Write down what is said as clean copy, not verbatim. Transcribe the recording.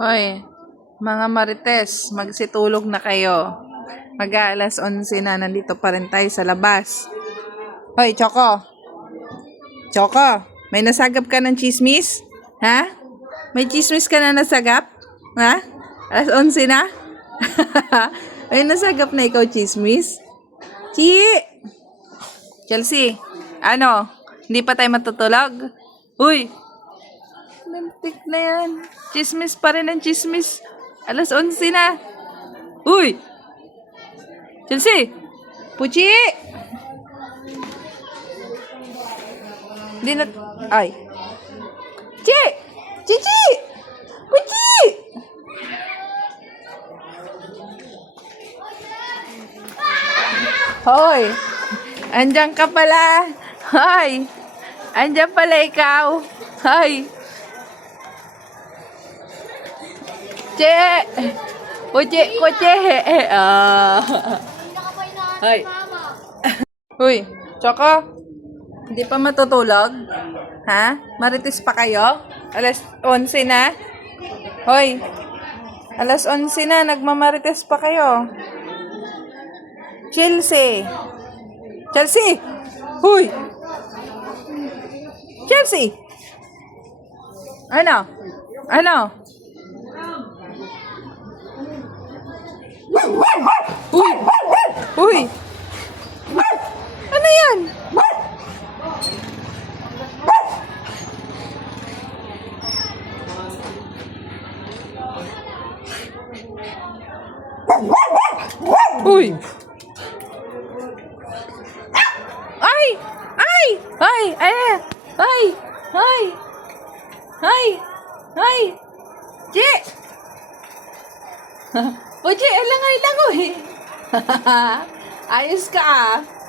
Hoy, mga marites, magsitulog na kayo. Mag-aalas 11 na, nandito pa rin tayo sa labas. Hoy, Choco. Choco, may nasagap ka ng chismis? Ha? May chismis ka na nasagap? Ha? Alas 11 na? May nasagap na ikaw chismis? Chi! Chelsea, ano? Hindi pa tayo matutulog? Uy! Lampik na yan. Chismis pa rin ang chismis. Alas 11 na. Uy! Chelsea! Puchi! Hindi na... Ay. Chi! Chichi! Puchi! Hoy! Andiyan ka pala. Hoy! Andiyan pala ikaw. Hoy! Che! Puchi! Puchi! Hoy! Uy! Choco! Hindi pa matutulog? Ha? Marites pa kayo? Alas 11 na? Hoy! Alas 11 na, nagmamarites pa kayo. Chelsea! Chelsea! Huy! Chelsea! Ano? Ano? Uy! Uy! Ano yan? Uy! Ay! Ay! Ay! Ay! Ay! Ay! Ay! Ay! Che! O, Che, alangoy-langoy. Ayos ka ah.